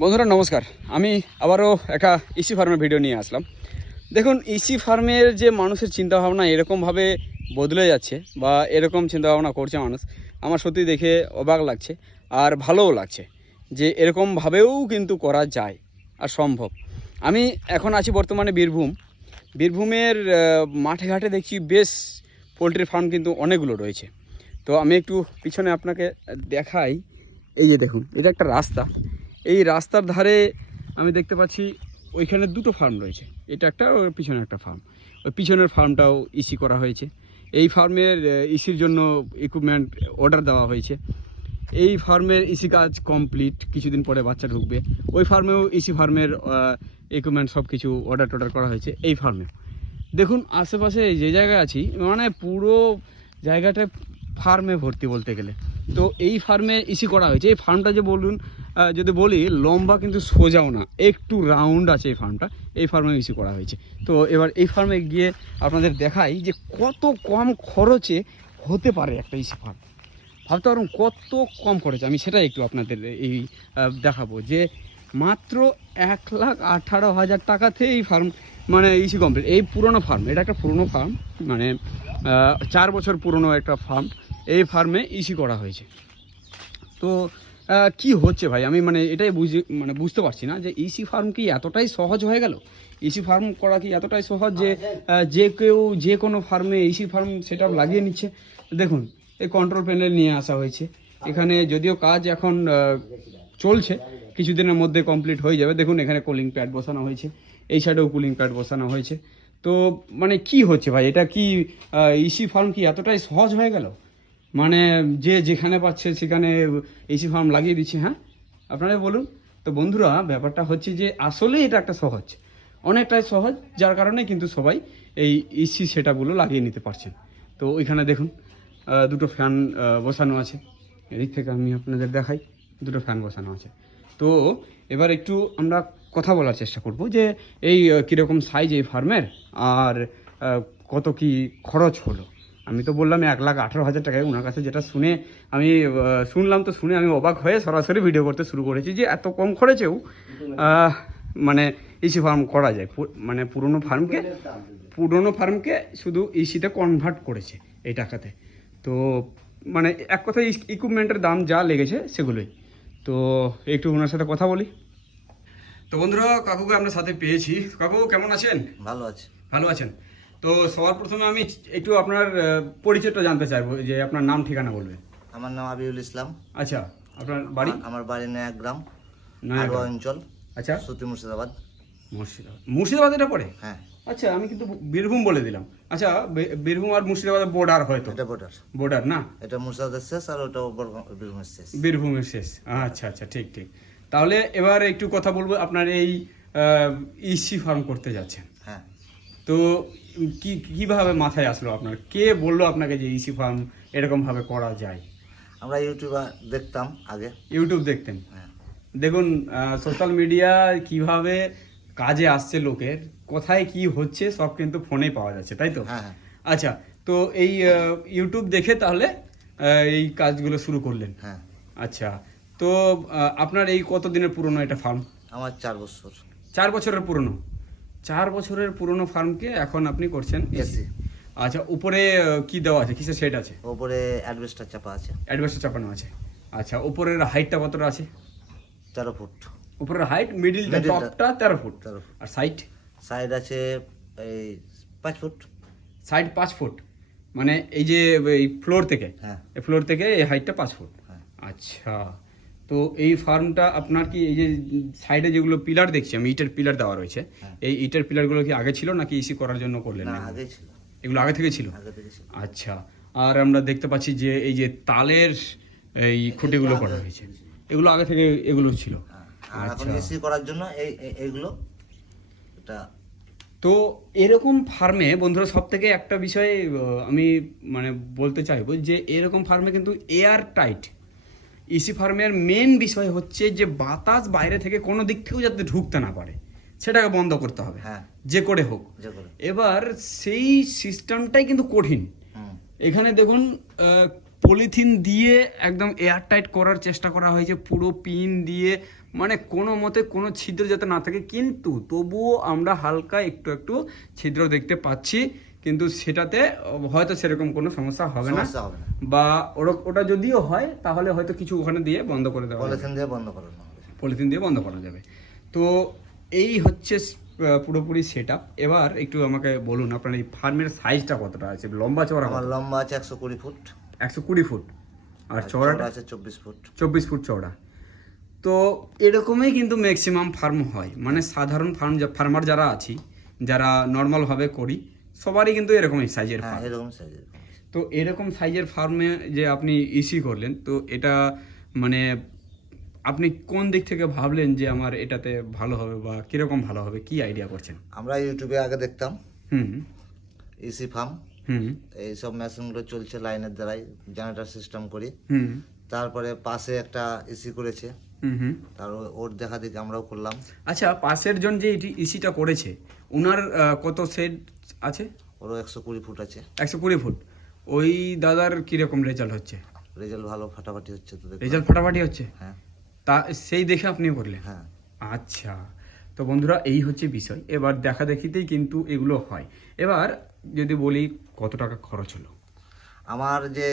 বন্ধুরা, নমস্কার। আমি আবারও একটা ইসি ফার্মের ভিডিও নিয়ে আসলাম। দেখুন, ইসি ফার্মের যে মানুষের চিন্তাভাবনা এরকমভাবে বদলে যাচ্ছে বা এরকম চিন্তাভাবনা করছে মানুষ, আমার সত্যি দেখে অবাক লাগছে আর ভালোও লাগছে যে এরকমভাবেও কিন্তু করা যায় আর সম্ভব। আমি এখন আছি বর্তমানে বীরভূম। বীরভূমের মাঠে ঘাটে দেখছি বেশ পোলট্রি ফার্ম কিন্তু অনেকগুলো রয়েছে। তো আমি একটু পিছনে আপনাকে দেখাই। এই যে দেখুন, এটা একটা রাস্তা। এই রাস্তার ধারে আমি দেখতে পাচ্ছি ওইখানে দুটো ফার্ম রয়েছে। এটা একটা ওর পিছনে একটা ফার্ম ওই পিছনের ফার্মটাও ইসি করা হয়েছে। এই ফার্মের ইসির জন্য ইকুইপমেন্ট অর্ডার দেওয়া হয়েছে। এই ফার্মের ইসি কাজ কমপ্লিট কিছুদিন পরে বাচ্চা ঢুকবে। ওই ফার্মেও ইসি ফার্মের ইকুইপমেন্ট সব কিছু অর্ডার টর্ডার করা হয়েছে এই ফার্মেও দেখুন, আশেপাশে যে জায়গায় আছি মানে পুরো জায়গাটা ফার্মে ভর্তি বলতে গেলে। তো এই ফার্মে ইসি করা হয়েছে। এই ফার্মটা যে বলুন যদি বলি, লম্বা কিন্তু সোজাও না, একটু রাউন্ড আছে এই ফার্মটা, এই ফার্মে ইসি করা হয়েছে। তো এবার এই ফার্মে গিয়ে আপনাদের দেখাই যে কত কম খরচে হতে পারে একটা ইসি ফার্ম। ভাবতে পারুন কত কম খরচ, আমি সেটাই একটু আপনাদের এই দেখাবো যে মাত্র এক লাখ আঠারো হাজার টাকাতে এই ফার্ম মানে ইসি কমপ্লিট। এই পুরনো ফার্ম, এটা একটা পুরনো ফার্ম মানে চার বছর পুরনো একটা ফার্ম। এই ফার্মে ইসি করা হয়েছে। তো কি হচ্ছে ভাই? আমি মানে এটাই বুঝি মানে বুঝতে পারছি না যে ইসি ফার্ম কি এতটাই সহজ হয়ে গেল? ইসি ফার্ম করা কি এতটাই সহজ যে যে কেউ যে কোনো ফার্মে ইসি ফার্ম সেটা লাগিয়ে নিচ্ছে? দেখুন, এই কন্ট্রোল প্যানেল নিয়ে আসা হয়েছে। এখানে যদিও কাজ এখন চলছে, কিছুদিনের মধ্যে কমপ্লিট হয়ে যাবে। দেখুন, এখানে কুলিং প্যাড বসানো হয়েছে, এই সাইডেও কুলিং প্যাড বসানো হয়েছে। তো মানে কি হচ্ছে ভাই? এটা কি ইসি ফার্ম কি এতটাই সহজ হয়ে গেল? মানে যে যেখানে পাচ্ছে সেখানে এসি ফার্ম লাগিয়ে দিচ্ছে হ্যাঁ? আপনারাই বলুন। তো বন্ধুরা, ব্যাপারটা হচ্ছে যে আসলে এটা একটা সহজ। অনেকটাই সহজ, যার কারণে কিন্তু সবাই এই ইসি সেটাগুলো লাগিয়ে নিতে পারছেন তো ওইখানে দেখুন দুটো ফ্যান বসানো আছে। এদিক থেকে আমি আপনাদের দেখাই, দুটো ফ্যান বসানো আছে। তো এবার একটু আমরা কথা বলার চেষ্টা করব যে এই কীরকম সাইজ এই ফার্মের আর কত কি খরচ হলো। আমি তো বললাম এক লাখ আঠারো হাজার টাকায় ওনার কাছে যেটা শুনে আমি শুনলাম তো শুনে আমি অবাক হয়ে সরাসরি ভিডিও করতে শুরু করেছি যে এত কম খরচেও মানে ইসি ফার্ম করা যায়। মানে পুরনো ফার্মকে পুরনো ফার্মকে শুধু ইসিতে কনভার্ট করেছে এই টাকাতে। তো মানে এক কথায় ইকুইপমেন্টের দাম যা লেগেছে সেগুলোই। তো একটু ওনার সাথে কথা বলি। তো বন্ধুরা কাকুকে আমরা সাথে পেয়েছি। কাকু কেমন আছেন? ভালো আছে। ভালো আছেন। তো সবার প্রথমে আমি একটু আপনার পরিচয়টা জানতে চাইব যে আপনার নাম ঠিকানা বলবেন আমার নাম আবিউল ইসলাম। আচ্ছা আপনার বাড়ি? আমার বাড়ি নয়াগ্রাম নয়াগড়। অঞ্চল আচ্ছা। সুতি মুর্শিদাবাদ। মুর্শিদাবাদ। মুর্শিদাবাদ এটা পড়ে? হ্যাঁ। আচ্ছা আমি কিন্তু বীরভূম বলে দিলাম। আচ্ছা বীরভূম আর মুর্শিদাবাদের বর্ডার হয়তো। এটা বর্ডার বর্ডার না? এটা মুর্শিদাবাদের শেষ আর ওটা বীরভূমের শেষ। বীরভূমের শেষ। আচ্ছা আচ্ছা ঠিক ঠিক। তাহলে এবার একটু কথা বলব আপনার এই ইসি ফার্ম করতে যাচ্ছেন। হ্যাঁ। তো কি কীভাবে মাথায় আসলো আপনার? কে বলল আপনাকে যে ইসি ফার্ম এরকম ভাবে করা যায়? আমরা ইউটিউবে দেখতাম আগে। ইউটিউব দেখতেন? হ্যাঁ। দেখুন সোশ্যাল মিডিয়া কীভাবে কাজে আসছে লোকের কোথায় কি হচ্ছে সব কিন্তু ফোনেই পাওয়া যাচ্ছে তাই তো? হ্যাঁ হ্যাঁ। আচ্ছা তো এই ইউটিউব দেখে তাহলে এই কাজগুলো শুরু করলেন। হ্যাঁ। আচ্ছা তো আপনার এই কতদিনের পুরনো এটা ফার্ম আমার চার বছর। চার বছরের পুরনো? চার বছরের পুরনো ফার্মকে এখন আপনি করছেন? এসি আচ্ছা উপরে কি দেওয়া আছে? কিসের সেট আছে? উপরে অ্যাডভেস্টার চাপা আছে। অ্যাডভেস্টার চাপানো আছে। আচ্ছা উপরের হাইটটা কতটা আছে? তেরো ফুট। উপরের হাইট মিডিলটা টপটা তেরো ফুট। আর সাইড সাইড আছে এই পাঁচ ফুট। সাইড পাঁচ ফুট। মানে এই যে এই ফ্লোর থেকে? হ্যাঁ। এই ফ্লোর থেকে এই হাইটটা পাঁচ ফুট। হ্যাঁ। আচ্ছা। তো এই ফার্মটা আপনার কি এই যে সাইডে যেগুলো পিলার দেখছি আমি ইটের পিলার দেওয়া রয়েছে হ্যাঁ। এই ইটের পিলারগুলো কি আগে ছিল নাকি ইসি করার জন্য করলেন না এগুলো? আগেই ছিল এগুলো আগে থেকে ছিল আগে আচ্ছা আর আমরা দেখতে পাচ্ছি যে এই যে তালের এই খুঁটিগুলো করা হয়েছে এগুলো আগে থেকে এগুলো ছিল হ্যাঁ আর এখন আচ্ছা। এসি করার জন্য এই এটা তো এরকম ফার্মে বন্ধুরা সব থেকে একটা বিষয় আমি মানে বলতে চাইব যে এরকম ফার্মে কিন্তু এয়ার টাইট ইসি ফার্মের মেন বিষয় হচ্ছে যে বাতাস বাইরে থেকে কোনো দিক থেকেও যাতে ঢুকতে না পারে সেটাকে বন্ধ করতে হবে হ্যাঁ। যে করে হোক। এবার সেই সিস্টেমটাই কিন্তু কঠিন। এখানে দেখুন পলিথিন দিয়ে একদম এয়ার টাইট করার চেষ্টা করা হয়েছে পুরো পিন দিয়ে মানে কোনো মতে কোনো ছিদ্র যাতে না থাকে। কিন্তু তবুও আমরা হালকা একটু একটু ছিদ্র দেখতে পাচ্ছি। কিন্তু সেটাতে হয়তো সেরকম কোনো সমস্যা হবে না। বা ওটা যদিও হয় তাহলে হয়তো কিছু ওখানে দিয়ে বন্ধ করে দেওয়া পলিথিন দিয়ে বন্ধ হবে। পলিথিন দিয়ে বন্ধ করা যাবে। তো এই হচ্ছে পুরোপুরি সেট আপ এবার একটু আমাকে বলুন আপনার এই ফার্মের সাইজটা কতটা আছে? লম্বা চওড়া আমার লম্বা আছে একশো কুড়ি ফুট। একশো কুড়ি ফুট। আর চওড়াটা? আছে চব্বিশ ফুট। চব্বিশ ফুট চওড়া। তো এরকমই কিন্তু ম্যাক্সিমাম ফার্ম হয়। মানে সাধারণ ফার্ম ফার্মার যারা আছি যারা নর্মালভাবে করি সবারই কিন্তু এরকমই সাইজের হ্যাঁ ফার্ম এরকম সাইজের তো এরকম সাইজের ফার্মে যে আপনি ইসি করলেন তো এটা মানে আপনি কোন দিক থেকে ভাবলেন যে আমার এটাতে ভালো হবে বা কীরকম ভালো হবে? কি আইডিয়া করছেন? আমরা ইউটিউবে আগে দেখতাম। হুম। ইসি ফার্ম হুম। এইসব মেশিনগুলো চলছে লাইনের দ্বারাই জেনারেটর সিস্টেম করি। হুম। তারপরে পাশে একটা এসি করেছে। তার ওর দেখা দেখি আমরাও করলাম। আচ্ছা পাশের জন যে এটি ইসিটা করেছে ওনার কত সেট আছে? ওরও একশো কুড়ি ফুট আছে। একশো কুড়ি ফুট। ওই দাদার কীরকম রেজাল্ট হচ্ছে? রেজাল্ট ভালো ফাটাফাটি হচ্ছে তো রেজাল্ট ফাটাফাটি হচ্ছে? হ্যাঁ। তা সেই দেখে আপনিও করলেন? হ্যাঁ। আচ্ছা। তো বন্ধুরা এই হচ্ছে বিষয়। এবার দেখা দেখিতেই কিন্তু এগুলো হয়। এবার যদি বলি কত টাকা খরচ হলো? আমার যে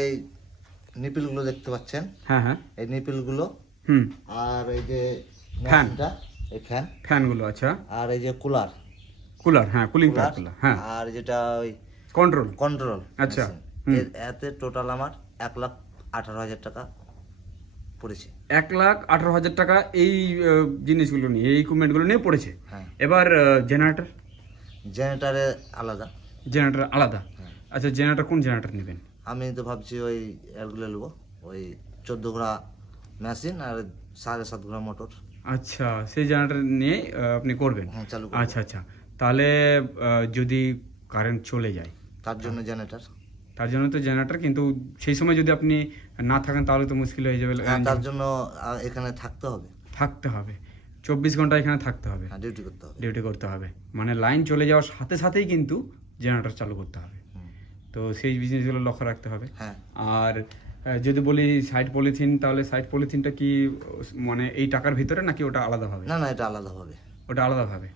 নিপিলগুলো দেখতে পাচ্ছেন হ্যাঁ হ্যাঁ। এই নিপিলগুলো হুম। আর এই যে ফ্যান। এই ফ্যান। ফ্যানগুলো আচ্ছা। আর এই যে কুলার। কুলার হ্যাঁ কুলিং কুলার। কুলার হ্যাঁ। আর যেটা ওই কন্ট্রোল। কন্ট্রোল আচ্ছা, এতে টোটাল আমার এক লাখ আঠারো হাজার টাকা পড়েছে। এক লাখ আঠারো হাজার টাকা এই জিনিসগুলো নিয়ে এই ইকুইপমেন্টগুলো নিয়ে পড়েছে? হ্যাঁ। এবার জেনারেটর জেনারেটারে আলাদা। জেনারেটর আলাদা? হ্যাঁ। আচ্ছা জেনারেটর কোন জেনারেটর নেবেন? আমি তো ভাবছি ওই এগুলো নেব ওই চোদ্দ ঘোড়া মেশিন আর সাড়ে সাত ঘোড়া মোটর। আচ্ছা সেই জেনারেটর নিয়ে আপনি করবেন? হ্যাঁ চালু করব। আচ্ছা আচ্ছা। তাহলে আহ, যদি কারেন্ট চলে যায় তার জন্য জেনারেটার তার জন্য তো জেনারেটর কিন্তু সেই সময় যদি আপনি না থাকেন তাহলে তো মুশকিল হয়ে যাবে। হ্যাঁ তার জন্য আহ, এখানে থাকতে হবে। থাকতে হবে। চব্বিশ ঘণ্টা এখানে থাকতে হবে। হ্যাঁ ডিউটি করতে হবে। ডিউটি করতে হবে। মানে লাইন চলে যাওয়ার সাথে সাথেই কিন্তু জেনারেটর চালু করতে হবে। হুম। তো সেই বিজনেসগুলো লক্ষ্য রাখতে হবে। হ্যাঁ। আর যদি বলি সাইড পলিথিন তাহলে সাইড পলিথিনটা কি মানে এই টাকার ভিতরে নাকি ওটা আলাদাভাবে? না না এটা আলাদা হবে ওটা আলাদাভাবে।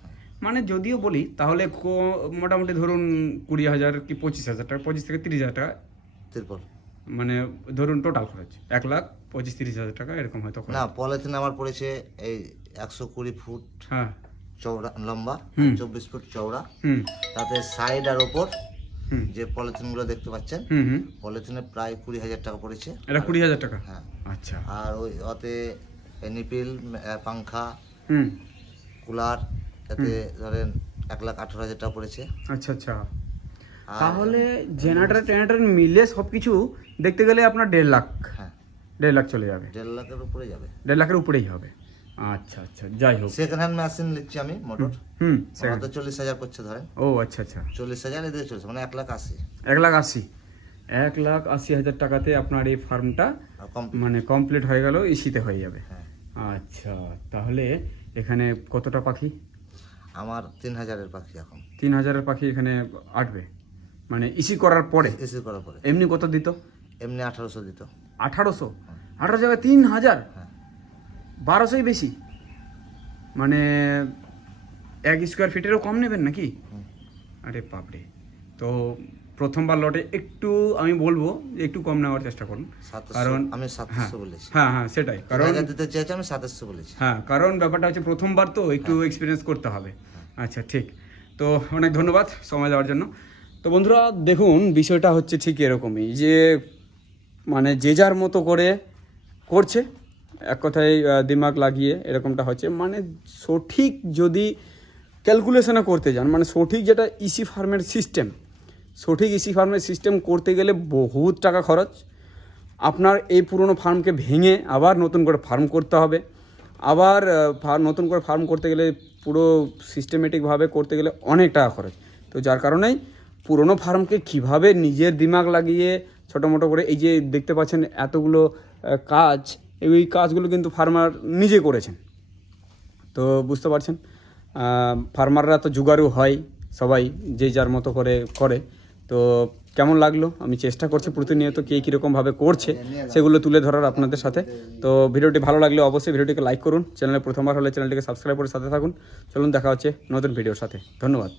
মানে যদিও বলি তাহলে কো- মোটামুটি ধরুন কুড়ি হাজার কি পঁচিশ হাজার টাকা পঁচিশ থেকে তিরিশ হাজার টাকা তিরপল। মানে ধরুন টোটাল খরচ এক লাখ পঁচিশ তিরিশ হাজার টাকা এরকম হয়তো না পলিথিন আমার পড়েছে এই একশো কুড়ি ফুট হ্যাঁ। চৌড়া লম্বা। চব্বিশ ফুট চৌড়া হুম। তাতে সাইড আর ওপর যে পলিথিনগুলো দেখতে পাচ্ছেন পলিথিনে প্রায় কুড়ি হাজার টাকা পড়েছে। এটা কুড়ি হাজার টাকা? হ্যাঁ। আচ্ছা। আর ওই ওতে নিপিল পাংখা হুম। কুলার এতে ধরেন এক লাখ আঠারো হাজার টাকা পড়েছে। আচ্ছা আচ্ছা। তাহলে জেনারেটর টেনারেটর মিলে সব কিছু দেখতে গেলে আপনার দেড় লাখ। হ্যাঁ। দেড় লাখ চলে যাবে। দেড় লাখের উপরে যাবে। দেড় লাখের উপরেই হবে। আচ্ছা আচ্ছা যাই হোক। সেকেন্ড হ্যান্ড মেশিন নিচ্ছি আমি মোটর হুম তো চল্লিশ হাজার করছে ধরেন। ও আচ্ছা আচ্ছা। চল্লিশ হাজার এদিকে চলছে মানে এক লাখ আশি। এক লাখ আশি। এক লাখ আশি হাজার টাকাতে আপনার এই ফার্মটা মানে কমপ্লিট হয়ে গেল ইসিতে হয়ে যাবে। হ্যাঁ। আচ্ছা তাহলে এখানে কতটা পাখি? আমার তিন হাজারের পাখি এখন। তিন হাজারের পাখি এখানে আটবে। মানে ইসি করার পরে? এসি করার পরে। এমনি কত দিত? এমনি আঠারোশো দিত। আঠারোশো? আঠারো জায়গায় তিন হাজার? হ্যাঁ। বারোশোই বেশি। মানে এক স্কোয়ার ফিটেরও কম নেবেন নাকি? আরে বাপরে। তো প্রথমবার লটে একটু আমি বলব একটু কম নেওয়ার চেষ্টা করুন। কারণ আমি সাতাশশো বলেছি। হ্যাঁ হ্যাঁ সেটাই। কারণ আমি সাতাশশো বলেছি। হ্যাঁ কারণ ব্যাপারটা হচ্ছে প্রথমবার তো একটু এক্সপিরিয়েন্স করতে হবে। আচ্ছা ঠিক। তো অনেক ধন্যবাদ সময় দেওয়ার জন্য। তো বন্ধুরা দেখুন বিষয়টা হচ্ছে ঠিক এরকমই যে মানে যে যার মতো করে করছে। এক কথায় দিমাগ লাগিয়ে এরকমটা হচ্ছে। মানে সঠিক যদি ক্যালকুলেশনে করতে যান মানে সঠিক যেটা ইসি ফার্মের সিস্টেম, সঠিক ইসি ফার্মের সিস্টেম করতে গেলে বহুত টাকা খরচ। আপনার এই পুরনো ফার্মকে ভেঙে আবার নতুন করে ফার্ম করতে হবে। আবার নতুন করে ফার্ম করতে গেলে পুরো সিস্টেমেটিকভাবে করতে গেলে অনেক টাকা খরচ। তো যার কারণেই পুরনো ফার্মকে কীভাবে নিজের দিমাগ লাগিয়ে ছোটো মোটো করে, এই যে দেখতে পাচ্ছেন এতগুলো কাজ এই কাজগুলো কিন্তু ফার্মার নিজে করেছেন। তো বুঝতে পারছেন ফার্মাররা তো জুগারু হয়, সবাই যে যার মতো করে করে। তো কেমন লাগল? আমি চেষ্টা করছি প্রতিনিয়ত কে কীরকমভাবে করছে, সেগুলো তুলে ধরার আপনাদের সাথে। তো ভিডিওটি ভালো লাগলে অবশ্যই ভিডিওটিকে লাইক করুন, চ্যানেলে প্রথমবার হলে চ্যানেলটিকে সাবস্ক্রাইব করে সাথে থাকুন। চলুন দেখা হচ্ছে নতুন ভিডিওর সাথে। ধন্যবাদ।